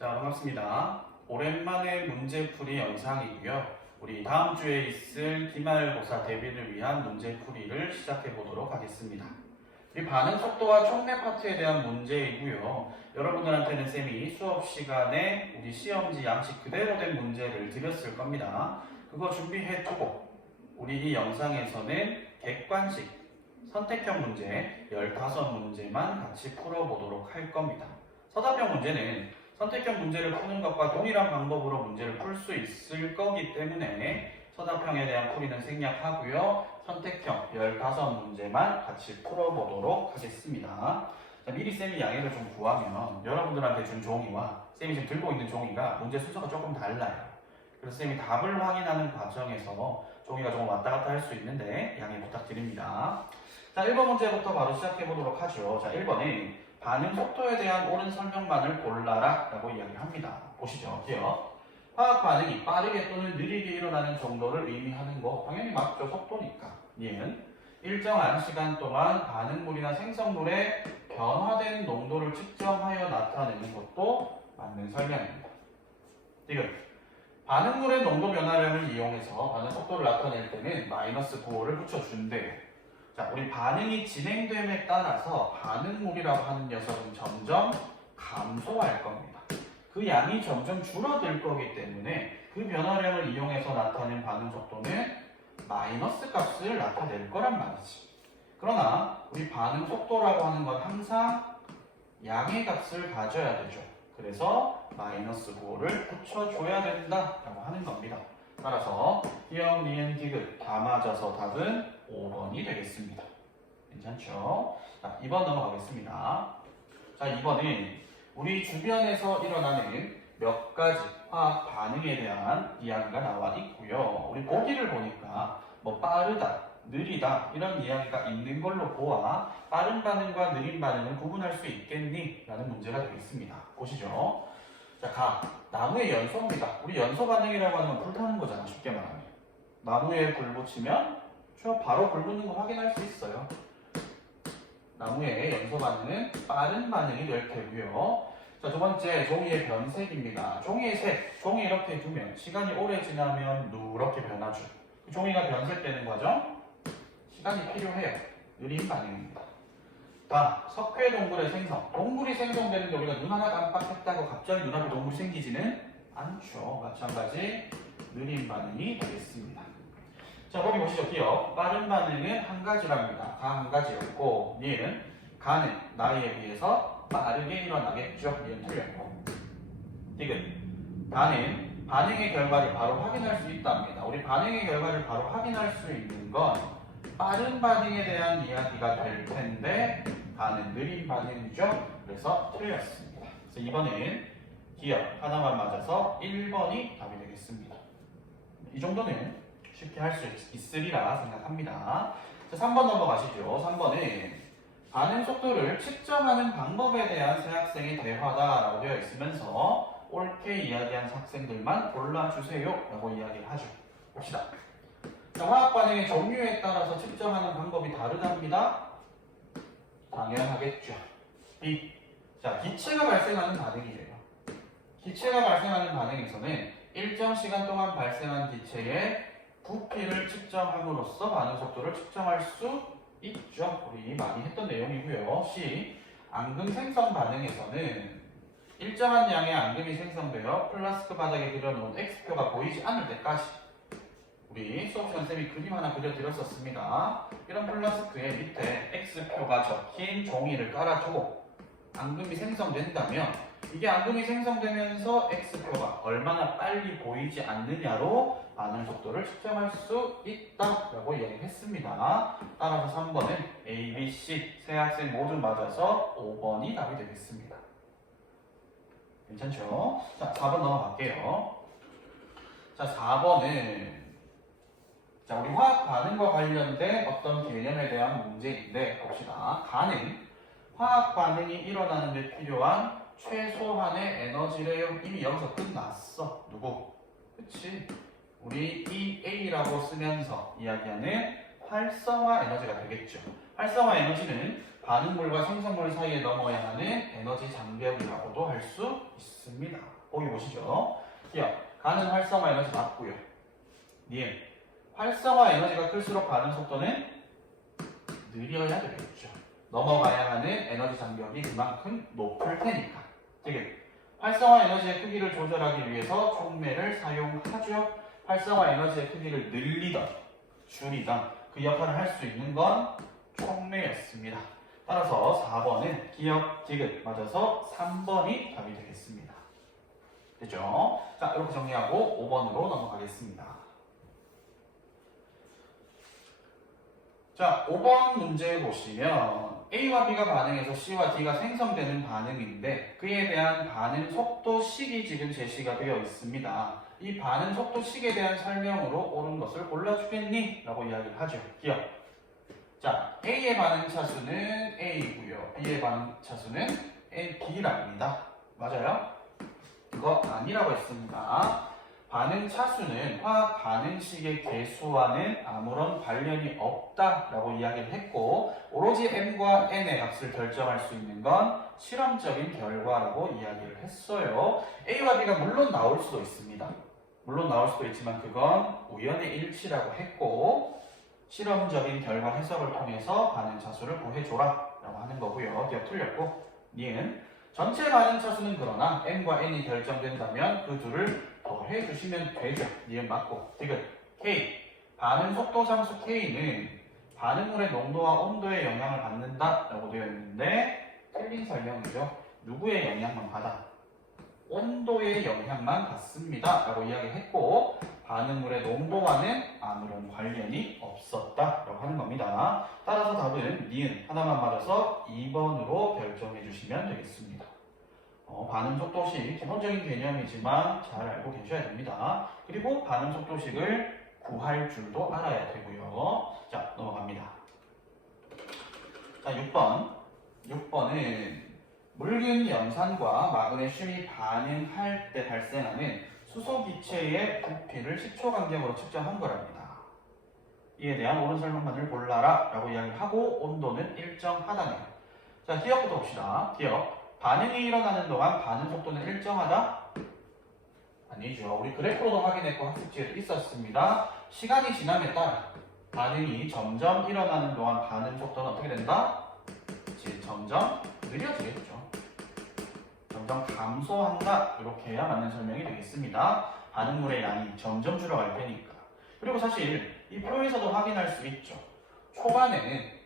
자, 반갑습니다. 오랜만에 문제풀이 영상이고요. 우리 다음 주에 있을 기말고사 대비를 위한 문제풀이를 시작해 보도록 하겠습니다. 우리 반응 속도와 촉매 파트에 대한 문제이고요. 여러분들한테는 쌤이 수업 시간에 우리 시험지 양식 그대로 된 문제를 드렸을 겁니다. 그거 준비해 두고 우리 이 영상에서는 객관식 선택형 문제 15문제만 같이 풀어보도록 할 겁니다. 서답형 문제는 선택형 문제를 푸는 것과 동일한 방법으로 문제를 풀 수 있을 거기 때문에 서답형에 대한 풀이는 생략하고요. 선택형 15문제만 같이 풀어보도록 하겠습니다. 자, 미리 쌤이 양해를 좀 구하면 여러분들한테 준 종이와 쌤이 지금 들고 있는 종이가 문제 순서가 조금 달라요. 그래서 쌤이 답을 확인하는 과정에서 종이가 조금 왔다 갔다 할 수 있는데 양해 부탁드립니다. 자, 1번 문제부터 바로 시작해 보도록 하죠. 자, 1번에 반응 속도에 대한 옳은 설명만을 골라라 라고 이야기합니다. 보시죠. 기억. 화학 반응이 빠르게 또는 느리게 일어나는 정도를 의미하는 거 당연히 맞죠. 속도니까. 얘는 일정한 시간 동안 반응물이나 생성물의 변화된 농도를 측정하여 나타내는 것도 맞는 설명입니다. 지금 반응물의 농도 변화량을 이용해서 반응 속도를 나타낼 때는 마이너스 9호를 붙여준대요. 자, 우리 반응이 진행됨에 따라서 반응물이라고 하는 녀석은 점점 감소할 겁니다. 그 양이 점점 줄어들 거기 때문에 그 변화량을 이용해서 나타낸 반응 속도는 마이너스 값을 나타낼 거란 말이지. 그러나 우리 반응 속도라고 하는 건 항상 양의 값을 가져야 되죠. 그래서 마이너스 9호를 붙여줘야 된다라고 하는 겁니다. 따라서 기억, 니은, 디귿 다 맞아서 답은 5번이 되겠습니다. 괜찮죠? 자, 2번 넘어가겠습니다. 자, 2번은 우리 주변에서 일어나는 몇 가지 화학 반응에 대한 이야기가 나와 있고요. 우리 보기를 보니까 뭐 빠르다, 느리다 이런 이야기가 있는 걸로 보아 빠른 반응과 느린 반응을 구분할 수 있겠니? 라는 문제가 되겠습니다. 보시죠. 자, 나무의 연소입니다. 우리 연소 반응이라고 하는 건 불타는 거잖아. 쉽게 말하면. 나무에 불 붙이면 바로 불 붙는 거 확인할 수 있어요. 나무의 연소 반응은 빠른 반응이 될 테고요. 자, 두 번째 종이의 변색입니다. 종이의 색, 종이 이렇게 두면 시간이 오래 지나면 누렇게 변하죠. 종이가 변색되는 과정, 시간이 필요해요. 느린 반응입니다. 다음, 석회 동굴의 생성. 동굴이 생성되는데 우리가 눈 하나 깜빡했다고 갑자기 눈앞에 동굴이 생기지는 않죠. 마찬가지 느린 반응이 되겠습니다. 자, 거기 보시죠. 기억. 빠른 반응은 한 가지랍니다. 가 한 가지였고, 얘는 가는 나이에 비해서 빠르게 일어나겠죠. 얘는 틀렸고. 디귿. 가는 반응의 결과를 바로 확인할 수 있답니다. 우리 반응의 결과를 바로 확인할 수 있는 건 빠른 반응에 대한 이야기가 될 텐데, 가는 느린 반응이죠. 그래서 틀렸습니다. 그래서 이번엔 기억 하나만 맞아서 1번이 답이 되겠습니다. 이 정도는 쉽게 할 수 있으리라 생각합니다. 자, 3번 넘어가시죠. 3번은 반응 속도를 측정하는 방법에 대한 새 학생의 대화다라고 되어 있으면서 옳게 이야기한 학생들만 골라주세요 라고 이야기를 하죠. 봅시다. 자, 화학 반응의 종류에 따라서 측정하는 방법이 다르답니다. 당연하겠죠. B. 자, 기체가 발생하는 반응이래요. 기체가 발생하는 반응에서는 일정 시간 동안 발생한 기체의 부피를 측정함으로써 반응 속도를 측정할 수 있죠. 우리 많이 했던 내용이고요. C. 앙금 생성 반응에서는 일정한 양의 앙금이 생성되어 플라스크 바닥에 그려놓은 X표가 보이지 않을 때까지 우리 수업 시간 쌤이 그림 하나 그려드렸었습니다. 이런 플라스크에 밑에 X표가 적힌 종이를 깔아두고 앙금이 생성된다면 이게 앙금이 생성되면서 X표가 얼마나 빨리 보이지 않느냐로 반응 속도를 측정할 수 있다라고 이야기했습니다. 따라서 3번은 A, B, C 세 학생 모두 맞아서 5번이 답이 되겠습니다. 괜찮죠? 자, 4번 넘어갈게요. 자, 4번은 우리 화학 반응과 관련된 어떤 개념에 대한 문제인데 봅시다. 가는 화학 반응이 일어나는 데 필요한 최소한의 에너지래요. 이미 여기서 끝났어. 누구? 그치? 우리 EA라고 쓰면서 이야기하는 활성화 에너지가 되겠죠. 활성화 에너지는 반응물과 생성물 사이에 넘어야 하는 에너지 장벽이라고도 할 수 있습니다. 보기 보시죠. 기억, 가는 활성화 에너지 맞고요. 니은, 활성화 에너지가 클수록 반응 속도는 느려야 되겠죠. 넘어가야 하는 에너지 장벽이 그만큼 높을 테니까. 즉, 활성화 에너지의 크기를 조절하기 위해서 촉매를 사용하죠. 활성화 에너지의 크기를 늘리던 줄이던 그 역할을 할 수 있는 건 촉매였습니다. 따라서 4번은 기억, 디귿 맞아서 3번이 답이 되겠습니다. 됐죠? 자, 이렇게 정리하고 5번으로 넘어가겠습니다. 자, 5번 문제 보시면 A와 B가 반응해서 C와 D가 생성되는 반응인데 그에 대한 반응 속도식이 지금 제시가 되어 있습니다. 이 반응 속도식에 대한 설명으로 옳은 것을 골라주겠니? 라고 이야기를 하죠. 기억. 자, A의 반응 차수는 A고요. B의 반응 차수는 B랍니다. 맞아요? 그거 아니라고 했습니다. 반응 차수는 화학 반응식의 개수와는 아무런 관련이 없다라고 이야기를 했고 오로지 m과 n의 값을 결정할 수 있는 건 실험적인 결과라고 이야기를 했어요. A와 B가 물론 나올 수도 있습니다. 물론 나올 수도 있지만 그건 우연의 일치라고 했고 실험적인 결과 해석을 통해서 반응 차수를 구해줘라 라고 하는 거고요. 기억 틀렸고 니은 전체 반응 차수는 그러나 m과 n이 결정된다면 그 둘을 더해 주시면 되죠. 니은 맞고 디귿 K 반응 속도 상수 K는 반응물의 농도와 온도에 영향을 받는다 라고 되어 있는데 틀린 설명이죠. 누구의 영향만 받아? 온도의 영향만 받습니다 라고 이야기했고 반응물의 농도와는 아무런 관련이 없었다 라고 하는 겁니다. 따라서 답은 니은 하나만 맞아서 2번으로 결정해 주시면 되겠습니다. 반응 속도식 기본적인 개념이지만 잘 알고 계셔야 됩니다. 그리고 반응 속도식을 구할 줄도 알아야 되고요. 자, 넘어갑니다. 자, 6번은 묽은 염산과 마그네슘이 반응할 때 발생하는 수소기체의 부피를 10초 간격으로 측정한 거랍니다. 이에 대한 옳은 설명만을 골라라 라고 이야기를 하고 온도는 일정하다네요. 자, 기억부터 봅시다. 기억. 반응이 일어나는 동안 반응 속도는 일정하다? 아니죠. 우리 그래프로도 확인했고 학습지에도 있었습니다. 시간이 지남에 따라 반응이 점점 일어나는 동안 반응 속도는 어떻게 된다? 점점 느려지겠죠. 점점 감소한다. 이렇게 해야 맞는 설명이 되겠습니다. 반응물의 양이 점점 줄어갈 테니까. 그리고 사실 이 표에서도 확인할 수 있죠. 초반에는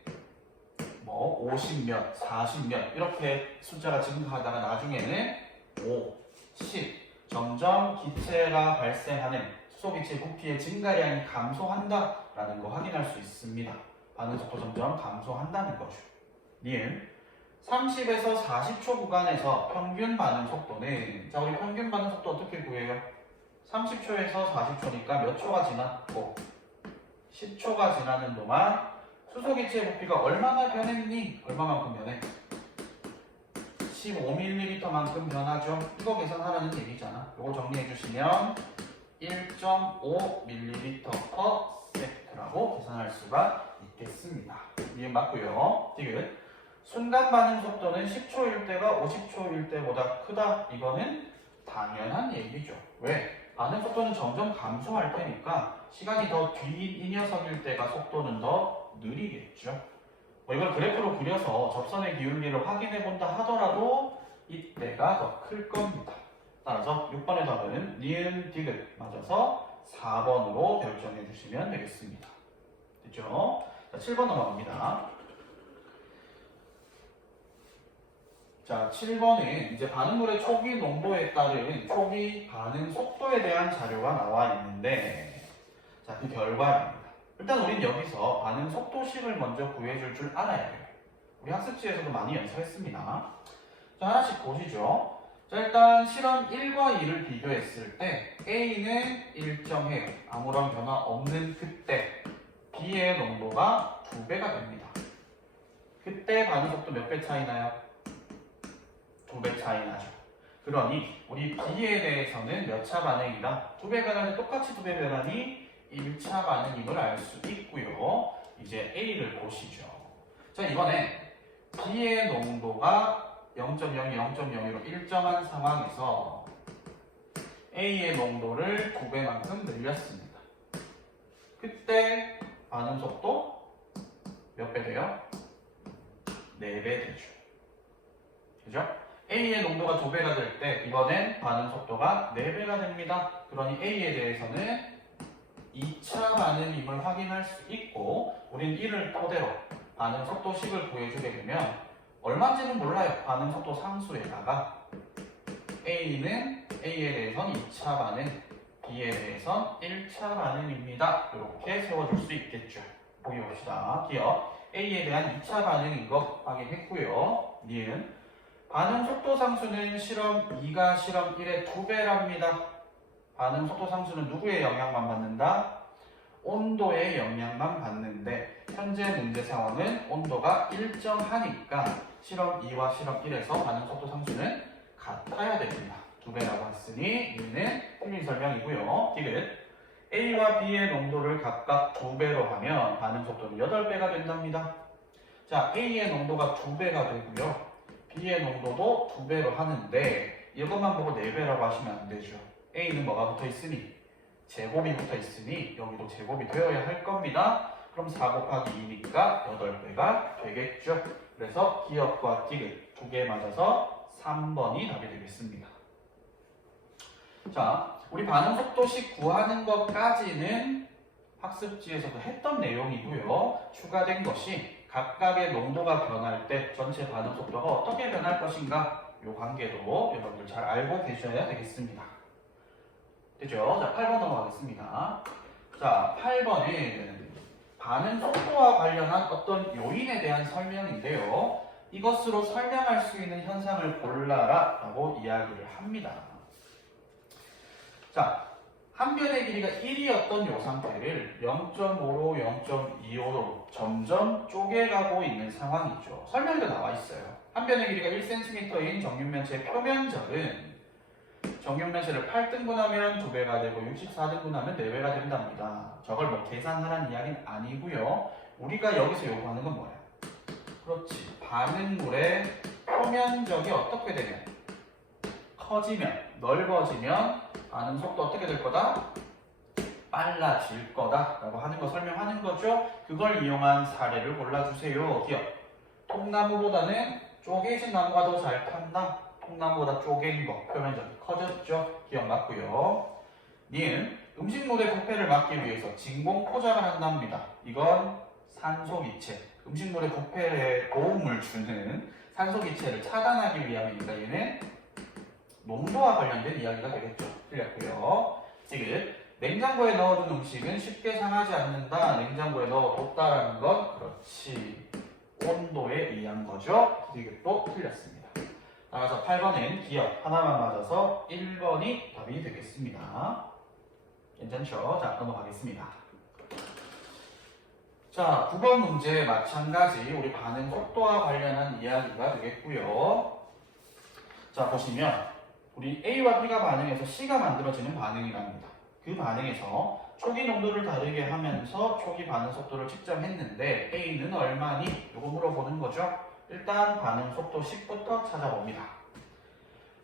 50몇, 40몇 이렇게 숫자가 증가하다가 나중에는 5, 10 점점 기체가 발생하는 수소기체 부피의 증가량이 감소한다라는 거 확인할 수 있습니다. 반응 속도 점점 감소한다는 거죠. 니은 30에서 40초 구간에서 평균 반응 속도는 자 우리 평균 반응 속도 어떻게 구해요? 30초에서 40초니까 몇 초가 지났고 10초가 지나는 동안 수소기체 부피가 얼마나 변했니? 얼마만큼 변해? 15ml만큼 변하죠. 이거 계산하라는 얘기잖아. 이거 정리해 주시면 1.5ml/s라고 계산할 수가 있겠습니다. 이해 맞고요. 디귿 순간 반응 속도는 10초일 때가 50초일 때보다 크다. 이거는 당연한 얘기죠. 왜? 반응 속도는 점점 감소할 테니까 시간이 더 뒤인 이 녀석일 때가 속도는 더 느리겠죠. 이걸 그래프로 그려서 접선의 기울기를 확인해 본다 하더라도 이때가 더 클 겁니다. 따라서 6번의 답은 니은 디귿 맞아서 4번으로 결정해 주시면 되겠습니다. 됐죠? 자, 7번 넘어갑니다. 자, 7번은 이제 반응물의 초기 농도에 따른 초기 반응 속도에 대한 자료가 나와 있는데 자, 그 결과입니다. 일단 우린 여기서 반응 속도식을 먼저 구해줄 줄 알아야 돼요. 우리 학습지에서도 많이 연습했습니다. 자, 하나씩 보시죠. 자, 일단 실험 1과 2를 비교했을 때 A는 일정해요. 아무런 변화 없는 그때 B의 농도가 2배가 됩니다. 그때 반응 속도 몇 배 차이 나요? 2배 차이 나죠. 그러니 우리 B에 대해서는 몇 차 반응이다? 2배 변하는 똑같이 2배 변하니 1차 반응임을 알 수 있고요. 이제 A를 보시죠. 자, 이번에 B의 농도가 0.02, 0.01로 일정한 상황에서 A의 농도를 2배만큼 늘렸습니다. 그때 반응 속도 몇 배 돼요? 4배 되죠. 그죠? A의 농도가 2배가 될 때 이번엔 반응 속도가 4배가 됩니다. 그러니 A에 대해서는 2차 반응임을 확인할 수 있고 우린 이를 토대로 반응 속도식을 구해주게 되면 얼마인지는 몰라요. 반응 속도 상수에다가 A는 A에 대해선 2차 반응, B에 대해선 1차 반응입니다. 이렇게 세워줄 수 있겠죠. 보기 봅시다. 기억 A에 대한 2차 반응인 거 확인했고요. 니은 반응 속도 상수는 실험 2가 실험 1의 2배랍니다. 반응 속도 상수는 누구의 영향만 받는다? 온도의 영향만 받는데 현재 문제 상황은 온도가 일정하니까 실험 2와 실험 1에서 반응 속도 상수는 같아야 됩니다. 2배라고 했으니 이는 틀린 설명이고요. 디귿 A와 B의 농도를 각각 2배로 하면 반응 속도는 8배가 된답니다. 자, A의 농도가 2배가 되고요. B의 농도도 2배로 하는데 이것만 보고 4배라고 하시면 안 되죠. A는 뭐가 붙어 있으니? 제곱이 붙어 있으니 여기도 제곱이 되어야 할 겁니다. 그럼 4 곱하기 2니까 8배가 되겠죠. 그래서 기억과 디귿 2개 맞아서 3번이 답이 되겠습니다. 자, 우리 반응 속도식 구하는 것까지는 학습지에서도 했던 내용이고요. 추가된 것이 각각의 농도가 변할 때 전체 반응 속도가 어떻게 변할 것인가 이 관계도 여러분들 잘 알고 계셔야 되겠습니다. 되죠? 자, 8번 넘어가겠습니다. 자, 8번은 반응 속도와 관련한 어떤 요인에 대한 설명인데요. 이것으로 설명할 수 있는 현상을 골라라 라고 이야기를 합니다. 자, 한 변의 길이가 1이었던 이 상태를 0.5로 0.25로 점점 쪼개가고 있는 상황이죠. 설명도 나와 있어요. 한 변의 길이가 1cm인 정육면체의 표면적은 정육면체를 8등분하면 2배가 되고 64등분하면 4배가 된답니다. 저걸 뭐 계산하라는 이야기는 아니고요. 우리가 여기서 요구하는 건 뭐야? 그렇지. 반응물의 표면적이 어떻게 되면? 커지면, 넓어지면 반응 속도 어떻게 될 거다? 빨라질 거다 라고 하는 거 설명하는 거죠. 그걸 이용한 사례를 골라주세요. 기억. 통나무보다는 쪼개진 나무가 더 잘 탔나? 통나무보다 쪼갠 거, 표면적이 커졌죠. 기억 맞고요. 니은 음식물의 부패를 막기 위해서 진공 포장을 한답니다. 이건 산소기체, 음식물의 부패에 도움을 주는 산소기체를 차단하기 위함이니까 얘는 농도와 관련된 이야기가 되겠죠. 틀렸고요. 지금 냉장고에 넣어둔 음식은 쉽게 상하지 않는다. 냉장고에 넣어뒀다라는 건 그렇지. 온도에 의한 거죠. 이것도 틀렸습니다. 따라서 8번은 기억 하나만 맞아서 1번이 답이 되겠습니다. 괜찮죠? 자, 넘어가겠습니다. 자, 9번 문제 마찬가지 우리 반응 속도와 관련한 이야기가 되겠고요. 자, 보시면 우리 A와 B가 반응해서 C가 만들어지는 반응이랍니다. 그 반응에서 초기 농도를 다르게 하면서 초기 반응 속도를 측정했는데 A는 얼마니? 이거 물어보는 거죠. 일단 반응 속도 10부터 찾아봅니다.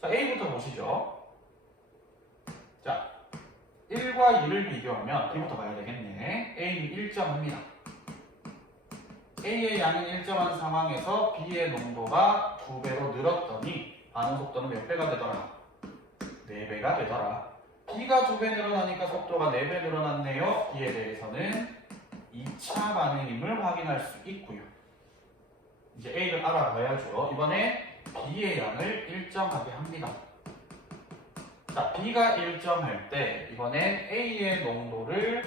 자, A부터 보시죠. 자, 1과 2를 비교하면 B부터 봐야 되겠네. A는 일정합니다. A의 양은 일정한 상황에서 B의 농도가 2배로 늘었더니 반응 속도는 몇 배가 되더라? 4배가 되더라. B가 2배 늘어나니까 속도가 4배 늘어났네요. B에 대해서는 2차 반응임을 확인할 수 있고요. 이제 A를 알아봐야죠. 이번에 B의 양을 일정하게 합니다. 자, B가 일정할 때 이번엔 A의 농도를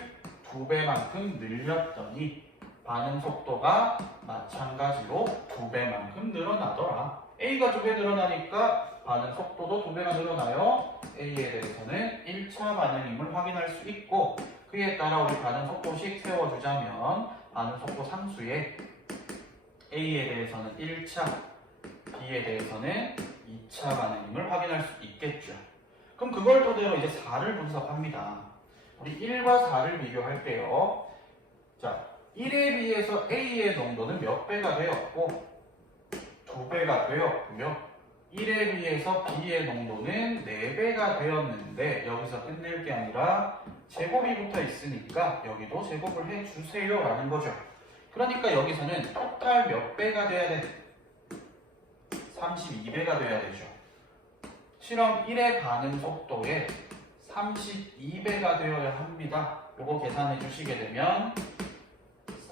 2배만큼 늘렸더니 반응 속도가 마찬가지로 2배만큼 늘어나더라. A가 2배 늘어나니까 반응 속도도 2배가 늘어나요. A에 대해서는 1차 반응임을 확인할 수 있고 그에 따라 우리 반응 속도식 세워주자면 반응 속도 상수에 A에 대해서는 1차, B에 대해서는 2차 반응임을 확인할 수 있겠죠. 그럼 그걸 토대로 이제 4를 분석합니다. 우리 1과 4를 비교할게요. 자, 1에 비해서 A의 농도는 몇 배가 되었고 2배가 되었고요. 1에 비해서 B의 농도는 4배가 되었는데 여기서 끝낼 게 아니라 제곱이 붙어 있으니까 여기도 제곱을 해주세요 라는 거죠. 그러니까 여기서는 토탈 몇 배가 돼야 돼? 32배가 돼야 되죠. 실험 1의 반응 속도에 32배가 되어야 합니다. 이거 계산해 주시게 되면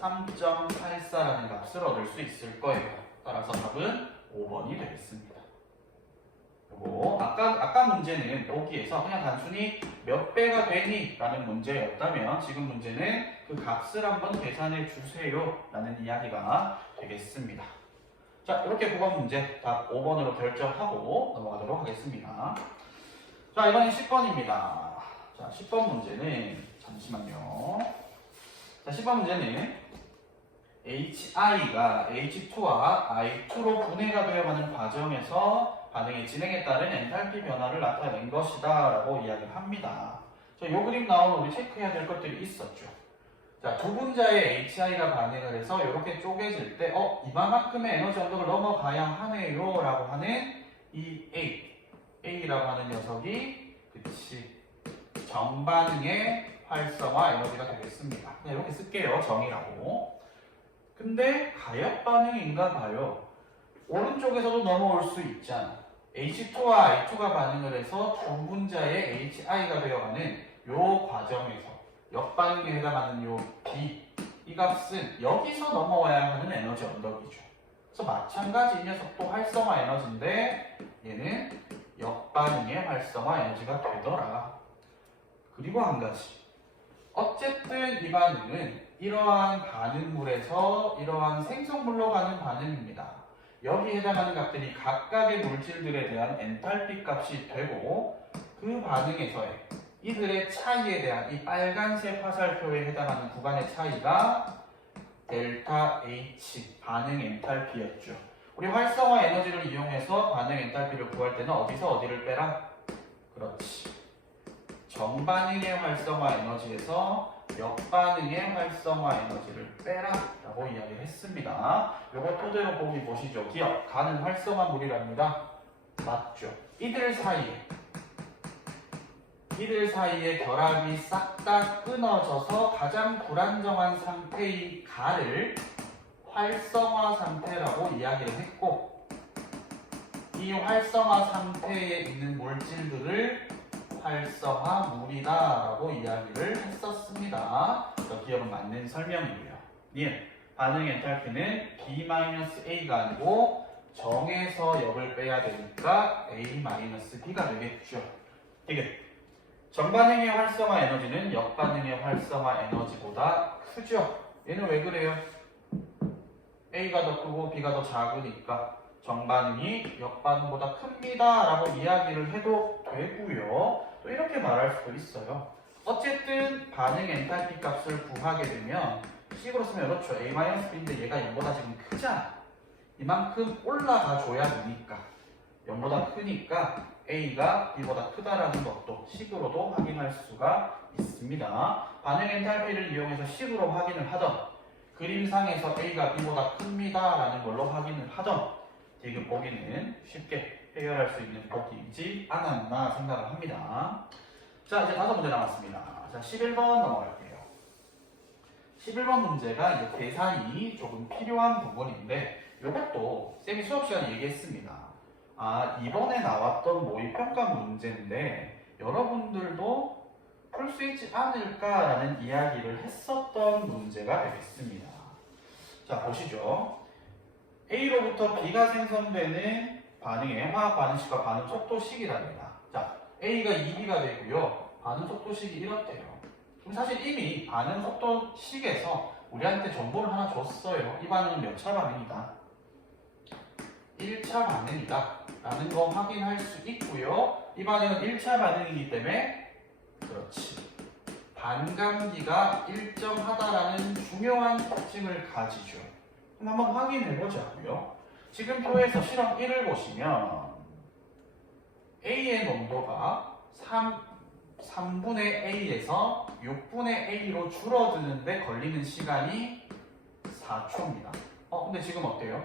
3.84라는 값을 얻을 수 있을 거예요. 따라서 답은 5번이 되겠습니다. 그리고 아까 문제는 여기에서 그냥 단순히 몇 배가 되니? 라는 문제였다면 지금 문제는 그 값을 한번 계산해 주세요 라는 이야기가 되겠습니다. 자, 이렇게 9번 문제 답 5번으로 결정하고 넘어가도록 하겠습니다. 자, 이번엔 10번입니다. 자, 10번 문제는 잠시만요. 자, 10번 문제는 HI가 H2와 I2로 분해가 되어가는 과정에서 반응의 진행에 따른 엔탈피 변화를 나타낸 것이다 라고 이야기를 합니다. 자, 요 그림 나오면 우리 체크해야 될 것들이 있었죠. 자, 두 분자의 HI가 반응을 해서 이렇게 쪼개질 때 이만큼의 에너지 언덕을 넘어가야 하네요 라고 하는 이 A라고 하는 녀석이 정반응의 활성화 에너지가 되겠습니다. 그냥 이렇게 쓸게요. 정이라고. 근데 가역 반응인가 봐요. 오른쪽에서도 넘어올 수 있잖아. H2와 I2가 반응을 해서 두 분자의 HI가 되어가는 요 과정에서 역반응에 해당하는 요 B 이 값은 여기서 넘어와야 하는 에너지 언덕이죠. 그래서 마찬가지 이 녀석도 활성화 에너지인데 얘는 역반응의 활성화 에너지가 되더라. 그리고 한 가지. 어쨌든 이 반응은 이러한 반응물에서 이러한 생성물로 가는 반응입니다. 여기에 해당하는 값들이 각각의 물질들에 대한 엔탈피 값이 되고 그 반응에서의 이들의 차이에 대한 이 빨간색 화살표에 해당하는 구간의 차이가 델타 H 반응 엔탈피였죠. 우리 활성화 에너지를 이용해서 반응 엔탈피를 구할 때는 어디서 어디를 빼라? 그렇지. 정반응의 활성화 에너지에서 역반응의 활성화 에너지를 빼라 라고 이야기를 했습니다. 요거 토대로 보기 보시죠. 기억, 가는 활성화물이랍니다. 맞죠? 이들 사이에 결합이 싹 다 끊어져서 가장 불안정한 상태의 가를 활성화 상태라고 이야기를 했고 이 활성화 상태에 있는 물질들을 활성화물이다 라고 이야기를 했었습니다. 기억은 맞는 설명이고요. 반응 엔탈피는 B-A가 아니고 정에서 역을 빼야 되니까 A-B가 되겠죠. 정반응의 활성화 에너지는 역반응의 활성화 에너지보다 크죠. 얘는 왜 그래요? A가 더 크고 B가 더 작으니까 정반응이 역반응보다 큽니다 라고 이야기를 해도 되고요. 또 이렇게 말할 수도 있어요. 어쨌든 반응 엔탈피 값을 구하게 되면 식으로 쓰면 그렇죠. A-B인데 얘가 0보다 지금 크잖아. 이만큼 올라가 줘야 되니까 0보다 크니까 A가 B보다 크다라는 것도 식으로도 확인할 수가 있습니다. 반응 엔탈피를 이용해서 식으로 확인을 하던 그림상에서 A가 B보다 큽니다 라는 걸로 확인을 하던 지금 보기는 쉽게 해결할 수 있는 보기이지 않았나 생각을 합니다. 자, 이제 5문제 남았습니다. 자, 11번 넘어갈게요. 11번 문제가 이제 계산이 조금 필요한 부분인데 이것도 쌤이 수업 시간에 얘기했습니다. 이번에 나왔던 모의평가 문제인데 여러분들도 풀 수 있지 않을까라는 이야기를 했었던 문제가 되겠습니다. 자, 보시죠. A로부터 B가 생성되는 반응의 화학 반응식과 반응 속도식이랍니다. 자, A가 2B가 되고요. 반응 속도식이 이렇대요. 그럼 사실 이미 반응 속도식에서 우리한테 정보를 하나 줬어요. 이 반응은 몇 차 반응이다? 1차 반응이다 라는 거 확인할 수 있고요. 이 반응은 1차 반응이기 때문에 그렇지. 반감기가 일정하다라는 중요한 특징을 가지죠. 그럼 한번 확인해 보자고요. 지금 표에서 실험 1을 보시면 A의 농도가 3분의 A에서 6분의 A로 줄어드는데 걸리는 시간이 4초입니다. 근데 지금 어때요?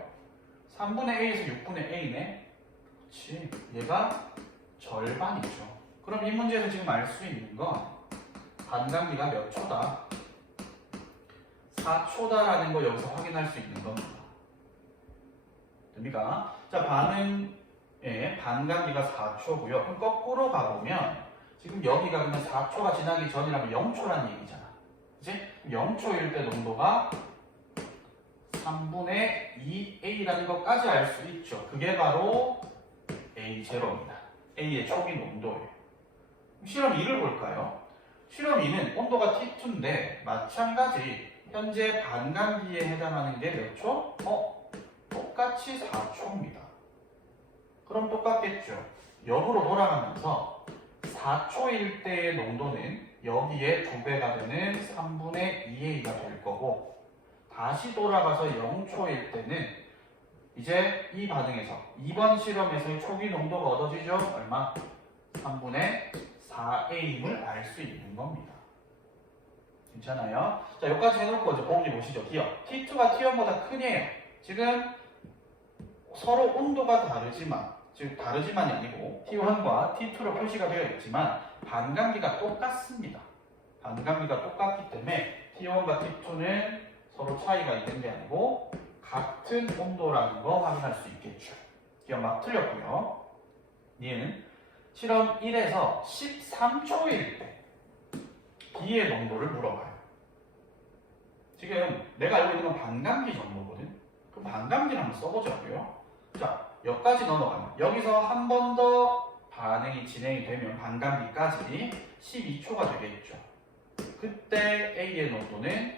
3분의 A에서 6분의 A네. 그렇지. 얘가 절반이죠. 그럼 이 문제에서 지금 알 수 있는 건 반감기가 몇 초다? 4초다라는 거 여기서 확인할 수 있는 겁니다. 됩니까? 자, 반응의 반감기가 4초고요. 그럼 거꾸로 가보면 지금 여기가 그러면 4초가 지나기 전이라면 0초라는 얘기잖아. 그치? 0초일 때 농도가 3분의 2A라는 것까지 알 수 있죠. 그게 바로 A0입니다. A의 초기 농도예요. 실험 2를 볼까요? 실험 2는 온도가 T2인데 마찬가지 현재 반감기에 해당하는 게 몇 초? 똑같이 4초입니다. 그럼 똑같겠죠. 역으로 돌아가면서 4초일 때의 농도는 여기에 2배가 되는 3분의 2A가 될 거고 다시 돌아가서 0초일 때는 이제 이 반응에서 2번 실험에서의 초기 농도가 얻어지죠? 얼마? 3분의 4A임을 알 수 있는 겁니다. 괜찮아요? 자, 여기까지 해놓고 이제 보기 보시죠. 기억. T2가 T1보다 크네요. 지금 서로 온도가 다르지만, 즉 다르지만이 아니고 T1과 T2로 표시가 되어 있지만 반감기가 똑같습니다. 반감기가 똑같기 때문에 T1과 T2는 서로 차이가 있는 게 아니고 같은 온도라는 거 확인할 수 있겠죠. 기억 막 틀렸고요. 얘는 실험 1에서 13초일 때 B의 농도를 물어봐요. 지금 내가 알고 있는 건 반감기 정도거든. 그럼 반감기를 한번 써보자고요. 자, 여기까지 넘어가면 여기서 한 번 더 반응이 진행이 되면 반감기까지 12초가 되겠죠. 그때 A의 농도는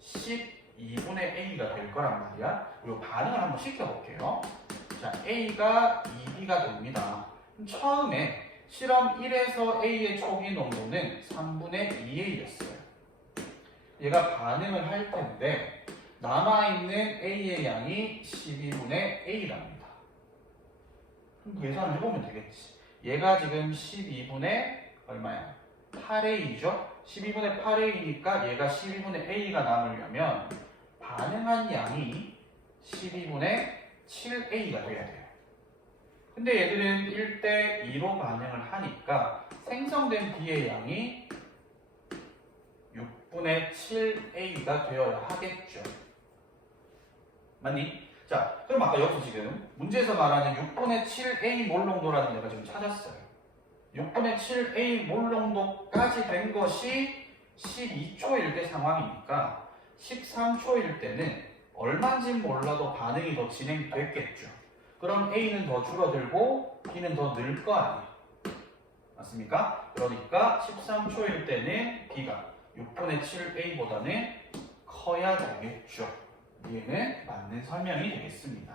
12분의 A가 될 거란 말이야. 그리고 반응을 한번 시켜볼게요. 자, A가 2B가 됩니다. 처음에 실험 1에서 A의 초기 농도는 3분의 2A였어요. 얘가 반응을 할 텐데 남아있는 A의 양이 12분의 A랍니다. 그럼 계산을 해보면 되겠지. 얘가 지금 12분의 얼마야? 8A죠? 12분의 8A니까 얘가 12분의 A가 남으려면 반응한 양이 12분의 7A가 돼야 돼요. 근데 얘들은 1대 2로 반응을 하니까 생성된 B의 양이 6분의 7A가 되어야 하겠죠. 맞니? 자, 그럼 아까 여기서 지금 문제에서 말하는 6분의 7A 몰 농도라는 내가 지금 찾았어요. 6분의 7A 몰 농도까지 된 것이 12초일 때 상황이니까 13초일 때는 얼마인지 몰라도 반응이 더 진행됐겠죠. 그럼 A는 더 줄어들고 B는 더 늘 거 아니에요. 맞습니까? 그러니까 13초일 때는 B가 6분의 7A보다는 커야 되겠죠. 얘는 맞는 설명이 되겠습니다.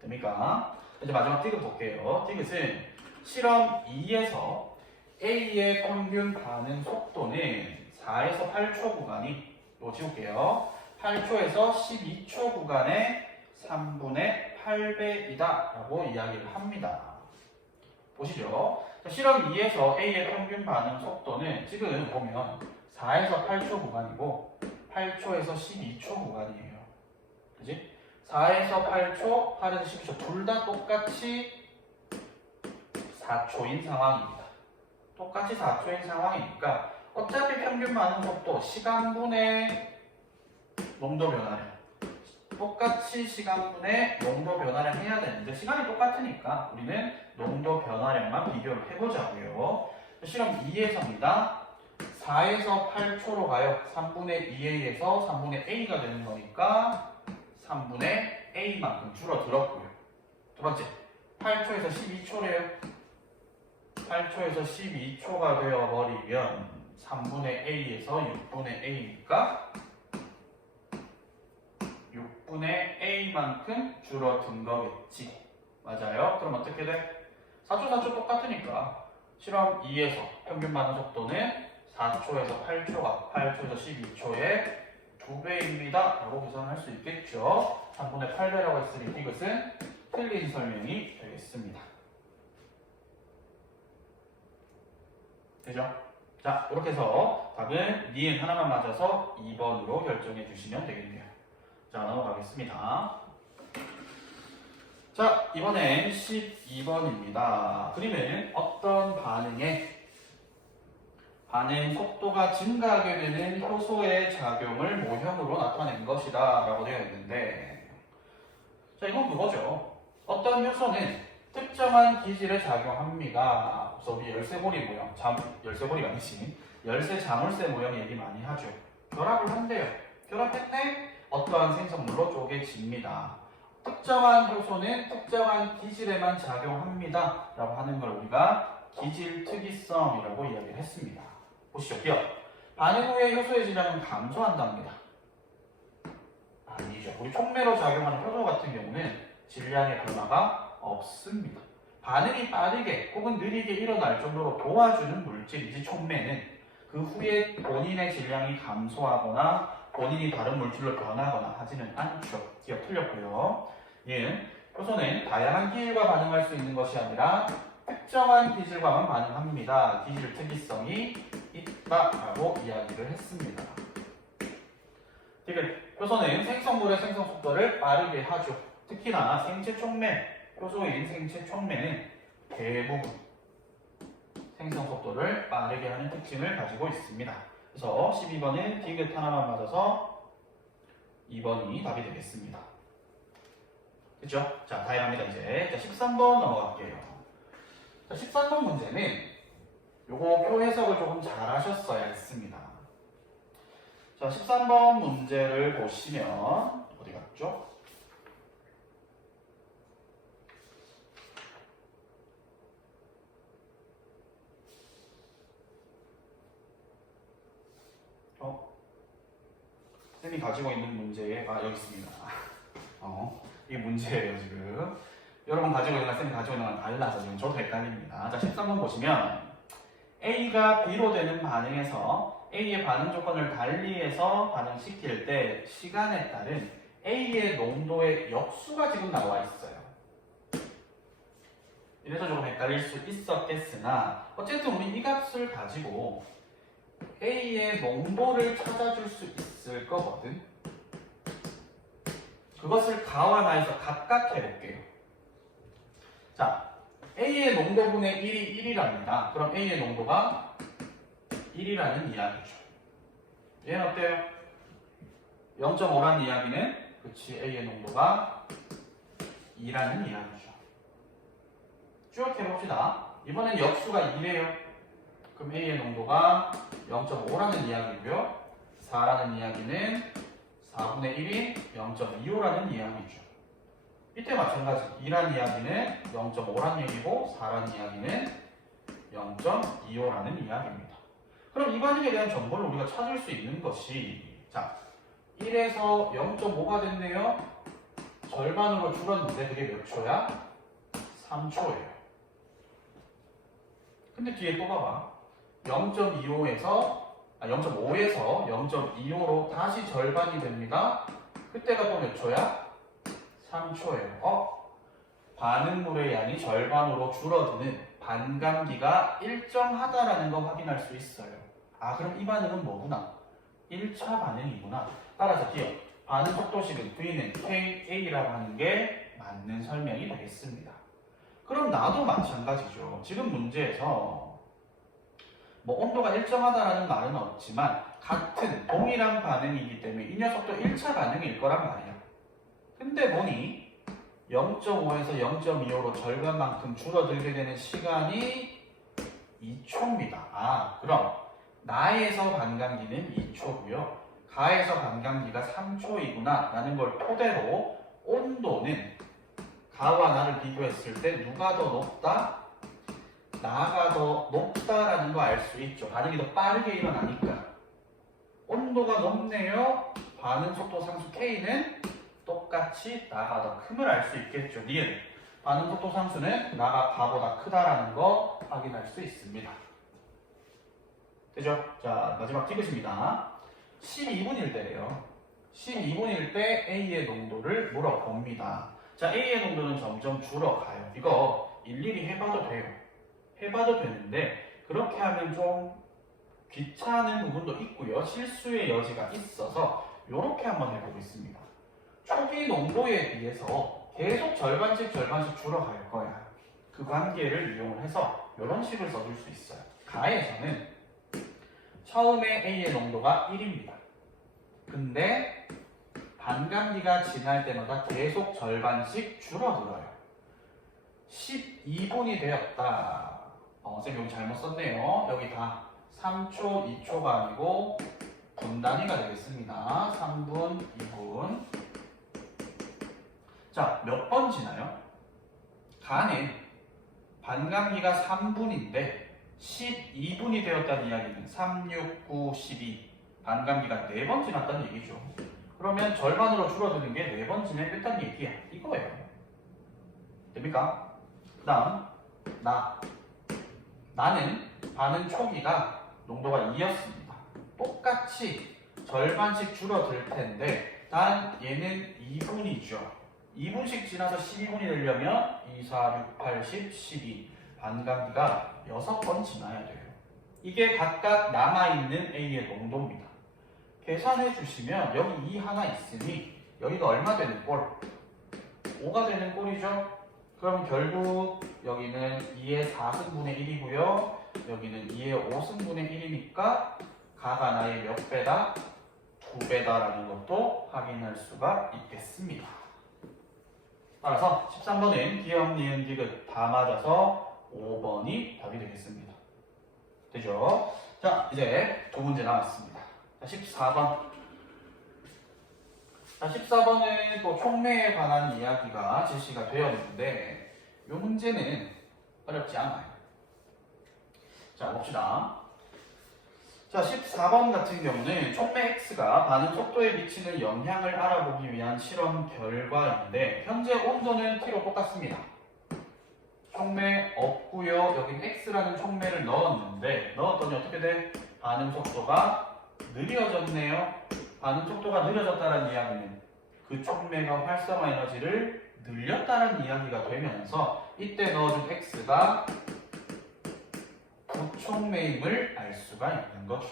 됩니까? 이제 마지막 디귿 볼게요. 디귿은 실험 2에서 A의 평균 반응 속도는 4에서 8초 구간이 이거 지울게요. 8초에서 12초 구간의 3분의 8배이다 라고 이야기를 합니다. 보시죠. 실험 2에서 A의 평균 반응 속도는 지금 보면 4에서 8초 구간이고 8초에서 12초 구간이에요. 그지? 4에서 8초, 8에서 12초 둘 다 똑같이 4초인 상황입니다. 똑같이 4초인 상황이니까 어차피 평균 반응 속도 시간분의 농도 변화량 똑같이 시간분의 농도 변화량 해야 되는데 시간이 똑같으니까 우리는 농도 변화량만 비교를 해보자고요. 실험 2에서입니다. 4에서 8초로 가요. 3분의 2A에서 3분의 A가 되는 거니까 3분의 A만큼 줄어들었고요. 두 번째, 8초에서 12초래요. 8초에서 12초가 되어버리면 3분의 A에서 6분의 A니까 6분의 A만큼 줄어든 거겠지. 맞아요? 그럼 어떻게 돼? 4초, 4초 똑같으니까 실험 2에서 평균 반응 속도는 4초에서 8초가 8초에서 12초의 2배입니다. 라고 계산할 수 있겠죠. 3분의 8배라고 했으니 이것은 틀린 설명이 되겠습니다. 되죠? 자, 이렇게 해서 답은 니은 하나만 맞아서 2번으로 결정해 주시면 되겠네요. 자, 넘어가겠습니다. 자, 이번엔 12번입니다. 그림은 어떤 반응 속도가 증가하게 되는 효소의 작용을 모형으로 나타낸 것이다 라고 되어 있는데, 자, 이건 그거죠. 어떤 효소는 특정한 기질에 작용합니다. 그래서 우리 열쇠고리 모형, 열쇠고리가 아니지, 열쇠 자물쇠 모형 얘기 많이 하죠. 결합을 한대요. 결합했네? 어떠한 생성물로 쪼개집니다. 특정한 효소는 특정한 기질에만 작용합니다 라고 하는 걸 우리가 기질 특이성이라고 이야기를 했습니다. 보시죠. 기억. 반응 후에 효소의 질량은 감소한답니다. 아니죠. 우리 촉매로 작용하는 효소 같은 경우는 질량의 변화가 없습니다. 반응이 빠르게 혹은 느리게 일어날 정도로 도와주는 물질이지 촉매는 그 후에 본인의 질량이 감소하거나 본인이 다른 물질로 변하거나 하지는 않죠. 기억 틀렸고요. 얘는 효소는 다양한 기질과 반응할 수 있는 것이 아니라 특정한 기질과만 반응합니다. 기질 특이성이 있다라고 이야기를 했습니다. 효소는 생성물의 생성 속도를 빠르게 하죠. 특히나 생체 촉매, 효소인 생체 촉매는 대부분 생성 속도를 빠르게 하는 특징을 가지고 있습니다. 그래서 12번은 디귿 하나만 맞아서 2번이 답이 되겠습니다. 그렇죠? 자, 다음 합니다. 이제 13번 넘어갈게요. 자, 13번 문제는 요거 표 해석을 조금 잘 하셨어야 했습니다. 자, 13번 문제를 보시면 어디 갔죠? 쌤이 가지고 있는 문제에 여기 있습니다. 이게 문제예요 지금. 여러분 가지고 있는 거랑 쌤이 가지고 있는 거랑 달라서 지금 저도 헷갈립니다. 자, 13번 보시면 A가 B로 되는 반응에서 A의 반응 조건을 달리해서 반응시킬 때 시간에 따른 A의 농도의 역수가 지금 나와 있어요. 이래서 조금 헷갈릴 수 있었겠으나 어쨌든 우리 이 값을 가지고 A의 농도를 찾아줄 수 있을 거거든. 그것을 가완화해서 각각 해볼게요. 자, A의 농도분의 1이 1이랍니다. 그럼 A의 농도가 1이라는 이야기죠. 얘는 어때요? 0.5라는 이야기는 그치, A의 농도가 2라는 이야기죠. 쭉 해봅시다. 이번엔 역수가 2래요. 그럼 A의 농도가 0.5라는 이야기고요. 4라는 이야기는 4분의 1이 0.25라는 이야기죠. 이때 마찬가지 2라는 이야기는 0.5라는 얘기고 4라는 이야기는 0.25라는 이야기입니다. 그럼 이 반응에 대한 정보를 우리가 찾을 수 있는 것이, 자, 1에서 0.5가 됐네요. 절반으로 줄었는데 그게 몇 초야? 3초예요. 근데 뒤에 또 봐봐. 0.5에서 0.25로 다시 절반이 됩니다. 그때가 또 몇 초야? 3초예요. 반응물의 양이 절반으로 줄어드는 반감기가 일정하다라는 거 확인할 수 있어요. 그럼 이 반응은 뭐구나? 1차 반응이구나. 따라서 기억. 반응 속도식은 V는 KA라고 하는 게 맞는 설명이 되겠습니다. 그럼 나도 마찬가지죠. 지금 문제에서 온도가 일정하다라는 말은 없지만 같은 동일한 반응이기 때문에 이 녀석도 1차 반응일 거란 말이야. 근데 보니 0.5에서 0.25로 절반만큼 줄어들게 되는 시간이 2초입니다. 그럼 나에서 반감기는 2초고요. 가에서 반감기가 3초이구나 라는 걸 토대로 온도는 가와 나를 비교했을 때 누가 더 높다? 나가 더 높다라는 거 알 수 있죠. 반응이 더 빠르게 일어나니까. 온도가 높네요. 반응 속도 상수 K는 똑같이 나가 더 큼을 알 수 있겠죠. 니은 반응 속도 상수는 나가 가보다 크다라는 거 확인할 수 있습니다. 되죠? 자, 마지막 디귿입니다. 12분일 때예요. 12분일 때 A의 농도를 물어봅니다. 자, A의 농도는 점점 줄어가요. 이거 일일이 해봐도 돼요. 해봐도 되는데 그렇게 하면 좀 귀찮은 부분도 있고요. 실수의 여지가 있어서 이렇게 한번 해보고 있습니다. 초기 농도에 비해서 계속 절반씩 줄어갈 거야. 그 관계를 이용을 해서 이런 식을 써줄 수 있어요. 가에서는 처음에 A의 농도가 1입니다. 근데 반감기가 지날 때마다 계속 절반씩 줄어들어요. 12분이 되었다. 선생님 여기 잘못 썼네요. 여기 다 3초, 2초가 아니고 분 단위가 되겠습니다. 3분, 2분. 자, 몇 번 지나요? 간에 반감기가 3분인데 12분이 되었다는 이야기는 3, 6, 9, 12 반감기가 4번 지났다는 얘기죠. 그러면 절반으로 줄어드는 게 4번 지나겠다는 얘기야. 이거예요. 됩니까? 그 다음 나는 반응 초기가 농도가 2였습니다. 똑같이 절반씩 줄어들 텐데 단 얘는 2분이죠. 2분씩 지나서 12분이 되려면 2, 4, 6, 8, 10, 12 반감기가 6번 지나야 돼요. 이게 각각 남아있는 A의 농도입니다. 계산해 주시면 여기 2 하나 있으니 여기가 얼마 되는 꼴? 5가 되는 꼴이죠. 그럼 결국 여기는 2의 4승분의 1이고요. 여기는 2의 5승분의 1이니까 가가 나의 몇 배다? 2배다라는 것도 확인할 수가 있겠습니다. 따라서 13번은 기억, 니은, 디귿 다 맞아서 5번이 답이 되겠습니다. 되죠? 자, 이제 두 문제 남았습니다. 자, 14번. 자, 14번은 또 촉매에 관한 이야기가 제시가 되어 있는데 이 문제는 어렵지 않아요. 자, 봅시다. 자, 14번 같은 경우는 촉매 X가 반응 속도에 미치는 영향을 알아보기 위한 실험 결과인데 현재 온도는 T로 똑같습니다. 촉매 없고요. 여긴 X라는 촉매를 넣었더니 어떻게 돼? 반응 속도가 느려졌네요. 반응 속도가 느려졌다는 이야기는 그 촉매가 활성화 에너지를 늘렸다는 이야기가 되면서 이때 넣어준 X가 부촉매임을 알 수가 있는 거죠.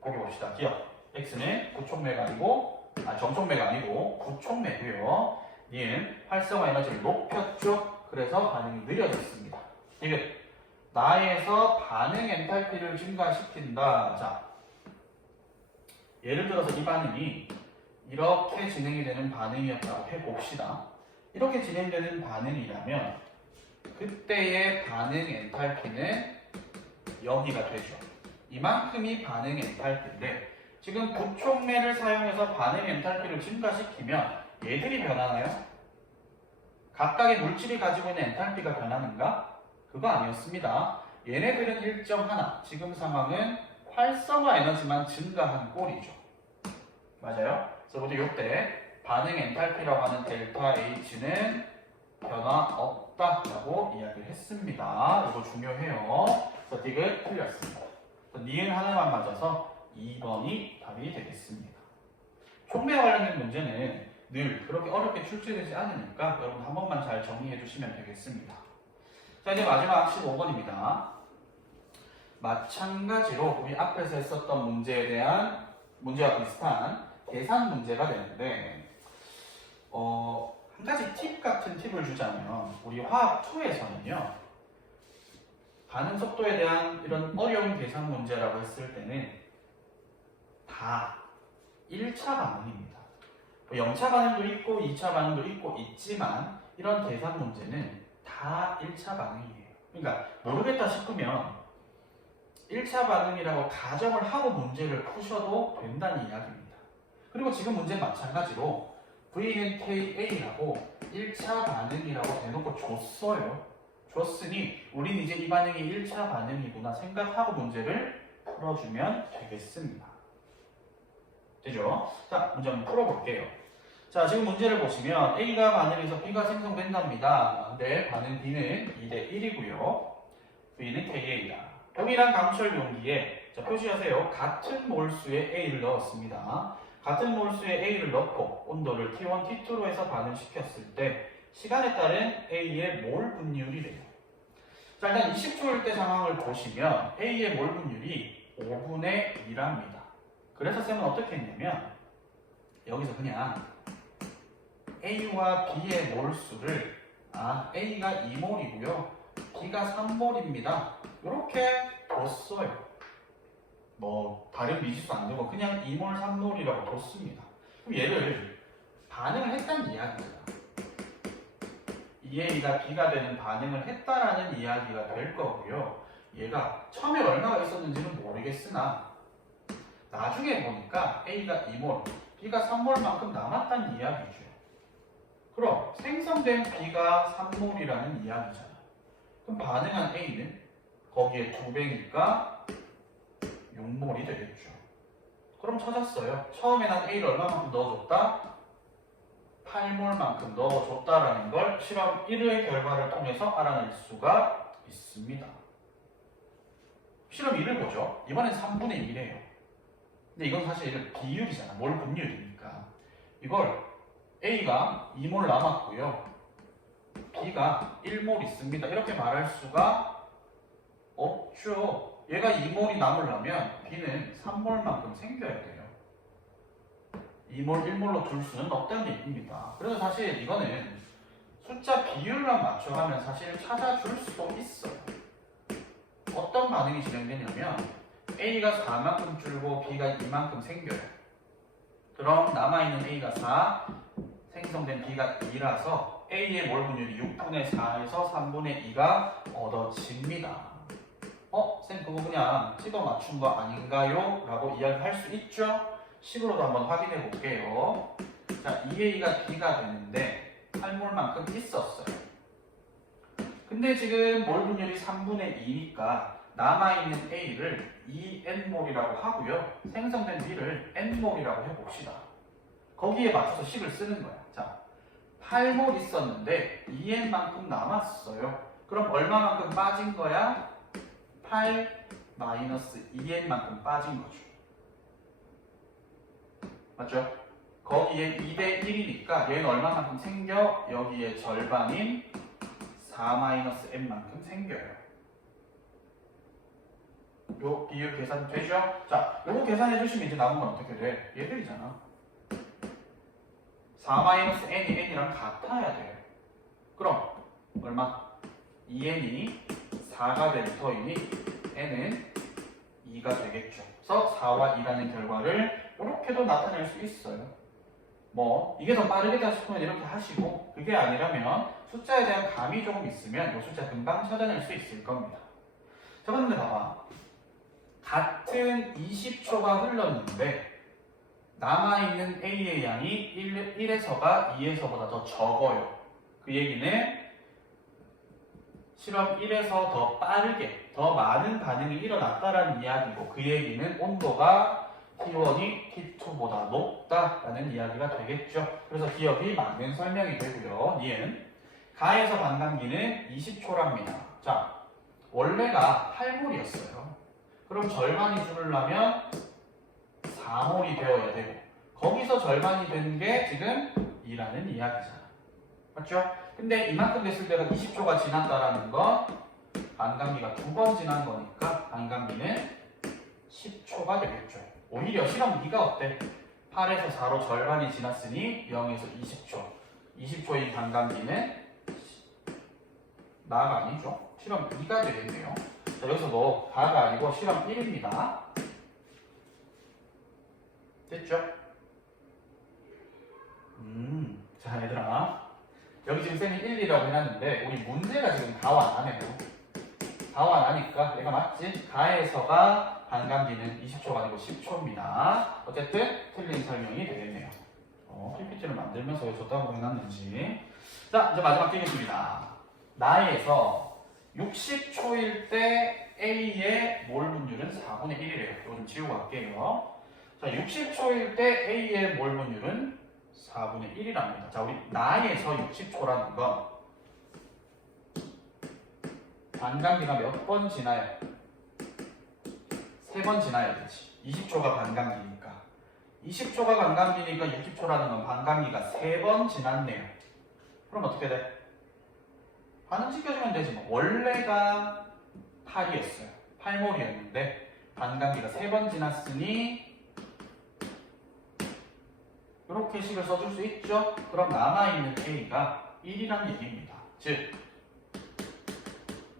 보기 봅시다. 기억. X는 부촉매가 아니고, 정촉매가 아니고 부촉매고요. 얘는 활성화 에너지를 높였죠. 그래서 반응이 느려졌습니다. 이게 나에서 반응 엔탈피를 증가시킨다. 자, 예를 들어서 이 반응이 이렇게 진행이 되는 반응이었다고 해봅시다. 이렇게 진행되는 반응이라면 그때의 반응 엔탈피는 여기가 되죠. 이만큼이 반응 엔탈피인데 지금 부촉매를 사용해서 반응 엔탈피를 증가시키면 얘들이 변하나요? 각각의 물질이 가지고 있는 엔탈피가 변하는가? 그거 아니었습니다. 얘네들은 일정 하나, 지금 상황은 활성화 에너지만 증가한 꼴이죠. 맞아요? 그래서 우리 이때 반응 엔탈피라고 하는 델타 H는 변화 없다라고 이야기를 했습니다. 이거 중요해요. 그래서 디귿 틀렸습니다. 니은 하나만 맞아서 2번이 답이 되겠습니다. 촉매와 관련된 문제는 늘 그렇게 어렵게 출제되지 않으니까 여러분 한 번만 잘 정리해 주시면 되겠습니다. 자, 이제 마지막 15번입니다. 마찬가지로 우리 앞에서 했었던 문제에 대한 문제와 비슷한 계산 문제가 되는데 한 가지 팁 같은 팁을 주자면 우리 화학 2에서는요 반응 속도에 대한 이런 어려운 계산 문제라고 했을 때는 다 1차 반응입니다. 0차 반응도 있고 2차 반응도 있지만 이런 계산 문제는 다 1차 반응이에요. 그러니까 모르겠다 싶으면 1차 반응이라고 가정을 하고 문제를 푸셔도 된다는 이야기입니다. 그리고 지금 문제는 마찬가지로 V는 KA라고 1차 반응이라고 대놓고 줬으니 우린 이제 이 반응이 1차 반응이구나 생각하고 문제를 풀어주면 되겠습니다. 되죠? 자, 문제 한번 풀어볼게요. 자, 지금 문제를 보시면 A가 반응해서 B가 생성된답니다. 근데 반응 B는 2대 1이고요. B는 KA다. 동일한 강철 용기에 자, 표시하세요. 같은 몰수의 A를 넣었습니다. 같은 몰수의 A를 넣고 온도를 T1, T2로 해서 반응시켰을 때 시간에 따른 A의 몰 분율이래요. 자, 일단 20초일 때 상황을 보시면 A의 몰 분율이 5분의 2랍니다. 그래서 쌤은 어떻게 했냐면 여기서 그냥 A와 B의 몰수를 A가 2몰이고요. B가 3몰입니다. 이렇게 뒀어요. 뭐 다른 미지수 안 되고 그냥 2몰, 3몰이라고 뒀습니다. 그럼 얘를 반응을 했다는 이야기잖아. 2A가 B가 되는 반응을 했다라는 이야기가 될 거고요. 얘가 처음에 얼마가 있었는지는 모르겠으나 나중에 보니까 A가 2몰, B가 3몰만큼 남았다는 이야기죠. 그럼 생성된 B가 3몰이라는 이야기잖아. 그럼 반응한 A는 거기에 2배니까 6몰이 되겠죠. 그럼 찾았어요. 처음에 난 A를 얼마만큼 넣어줬다? 8몰만큼 넣어줬다라는 걸 실험 1의 결과를 통해서 알아낼 수가 있습니다. 실험 2를 보죠. 이번엔 3분의 1이에요. 근데 이건 사실 비율이잖아. 몰 분율이니까. 이걸 A가 2몰 남았고요. B가 1몰 있습니다. 이렇게 말할 수가 없죠. 얘가 2몰이 남으려면 B는 3몰만큼 생겨야 돼요. 2몰, 1몰로 둘 수는 없다는 얘기입니다. 그래서 사실 이거는 숫자 비율만 맞춰가면 사실 찾아줄 수도 있어요. 어떤 반응이 진행되냐면 A가 4만큼 줄고 B가 2만큼 생겨요. 그럼 남아있는 A가 4, 생성된 B가 2라서 A의 몰 분율이 6분의 4에서 3분의 2가 얻어집니다. 쌤 그거 그냥 찍어 맞춘 거 아닌가요? 라고 이야기할 수 있죠? 식으로도 한번 확인해 볼게요. 자, 2A가 B가 되는데 8몰만큼 있었어요. 근데 지금 몰 분율이 3분의 2니까 남아있는 A를 2N몰이라고 하고요. 생성된 B를 N몰이라고 해봅시다. 거기에 맞춰서 식을 쓰는 거야. 자, 8몰 있었는데 2N만큼 남았어요. 그럼 얼마만큼 빠진 거야? 8 마이너스 2N만큼 빠진 거죠. 맞죠? 거기에 2대 1이니까 얘는 얼마만큼 생겨? 여기에 절반인 4-n만큼 생겨요. 요 비율 계산 되죠? 자, 요거 계산해 주시면 이제 남은 건 어떻게 돼? 얘들이잖아. 4-n이 n이랑 같아야 돼. 그럼 얼마? 2n이 4가 될 터이니 n은 2가 되겠죠. 그래서 4와 2라는 결과를 이렇게도 나타낼 수 있어요. 뭐 이게 더 빠르겠다 싶으면 이렇게 하시고, 그게 아니라면 숫자에 대한 감이 조금 있으면 이 숫자 금방 찾아낼 수 있을 겁니다. 자, 그런데 봐봐. 같은 20초가 흘렀는데 남아있는 A의 양이 1에서가 2에서보다 더 적어요. 그 얘기는 실험 1에서 더 빠르게, 더 많은 반응이 일어났다라는 이야기고, 그 얘기는 온도가 T1이 T2보다 높다라는 이야기가 되겠죠. 그래서 기억이 맞는 설명이 되고요. 니은 가에서 반감기는 20초랍니다. 자, 원래가 8몰이었어요. 그럼 절반이 줄으려면 4몰이 되어야 되고, 거기서 절반이 되는 게 지금 2라는 이야기잖아. 맞죠? 근데 이만큼 됐을 때가 20초가 지났다라는 건 반감기가 2번 지난 거니까 반감기는 10초가 되겠죠. 오히려 실험 2가 어때? 8에서 4로 절반이 지났으니 0에서 20초. 20초의 반감기는 나가 아니죠. 실험 2가 되겠네요. 자, 여기서 너 가가 아니고 실험 1입니다. 됐죠? 자, 얘들아. 여기 지금 쌤이 1, 2라고 해놨는데 우리 문제가 지금 가와 안 하네요. 가와 안 하니까 얘가 맞지? 가에서가 반감기는 20초가 아니고 10초입니다. 어쨌든 틀린 설명이 되겠네요. PPT를 만들면서 왜 줬다고 해놨는지. 자, 이제 마지막 끼겠습니다. 나에서 60초일 때 A의 몰 분율은 4분의 1이래요. 이거 좀 지우고 갈게요. 자, 60초일 때 A의 몰 분율은 4분의 1이랍니다. 자, 우리 나에서 60초라는 건 반감기가 몇 번 지나요? 3번 지나야 되지. 20초가 반감기니까. 20초가 반감기니까 60초라는 건 반감기가 3번 지났네요. 그럼 어떻게 돼? 반응시켜주면 되지 뭐. 원래가 8이었어요. 8몰이었는데 반감기가 3번 지났으니 이렇게 식을 써줄 수 있죠? 그럼 남아있는 A가 1이란 얘기입니다. 즉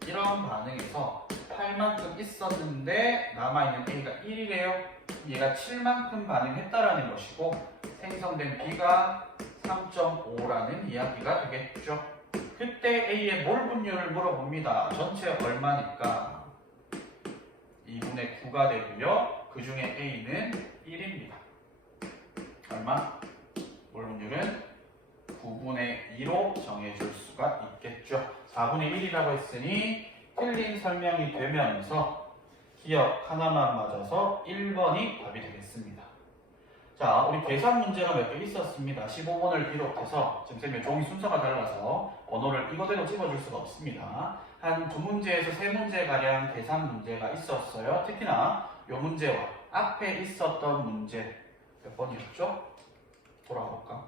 이런 반응에서 8만큼 있었는데 남아있는 A가 1이래요. 얘가 7만큼 반응했다라는 것이고 생성된 B가 3.5라는 이야기가 되겠죠. 그때 A의 몰 분율을 물어봅니다. 전체 얼마니까 2분의 9가 되고요. 그 중에 A는 1입니다. 얼마? 몰 분율은 9분의 2로 정해줄 수가 있겠죠. 4분의 1이라고 했으니 틀린 설명이 되면서 기억 하나만 맞아서 1번이 답이 되겠습니다. 자, 우리 계산 문제가 몇 개 있었습니다. 15번을 비롯해서 지금 쌤이 종이 순서가 달라서 번호를 이거대로 찍어줄 수가 없습니다. 한 2문제에서 3문제가량 계산 문제가 있었어요. 특히나 이 문제와 앞에 있었던 문제 몇 번이었죠? 돌아볼까?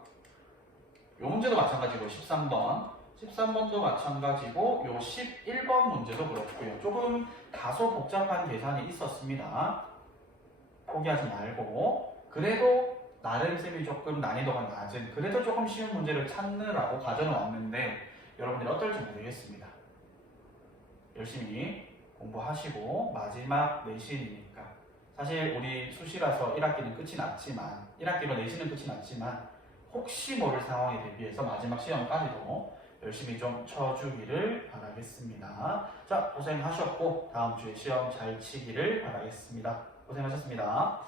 이 문제도 마찬가지로 13번도 마찬가지고 요 11번 문제도 그렇고요. 조금 다소 복잡한 계산이 있었습니다. 포기하지 말고 그래도 나름 쌤이 조금 난이도가 낮은 그래도 조금 쉬운 문제를 찾느라고 가져는 왔는데 여러분들이 어떨지 모르겠습니다. 열심히 공부하시고 마지막 내신이니까 사실 우리 수시라서 1학기는 끝이 났지만 1학기로 내신은 끝이 났지만 혹시 모를 상황에 대비해서 마지막 시험까지도 열심히 좀 쳐주기를 바라겠습니다. 자, 고생하셨고 다음 주에 시험 잘 치기를 바라겠습니다. 고생하셨습니다.